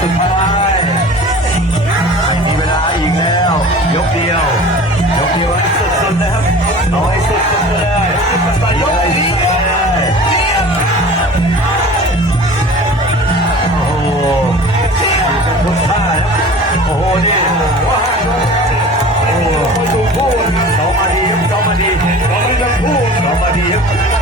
สุดท้ายมีเวลาอีกแล้ว ยกเดียว ยกเดียวให้สุดๆนะครับน้อยให้สุดๆเลยแต่ยกดี่ยวโอ้โหเป็นพุทธาโอ้โห นี่วโอ้โหดูพูดสองนาทีสองนาทีสองนาทีสองนาที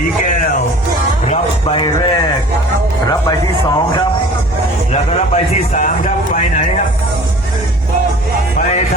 สีแก้ว รับใบแรก รับใบที่สองครับ แล้วก็รับใบที่สามครับ ไปไหนครับ ไปท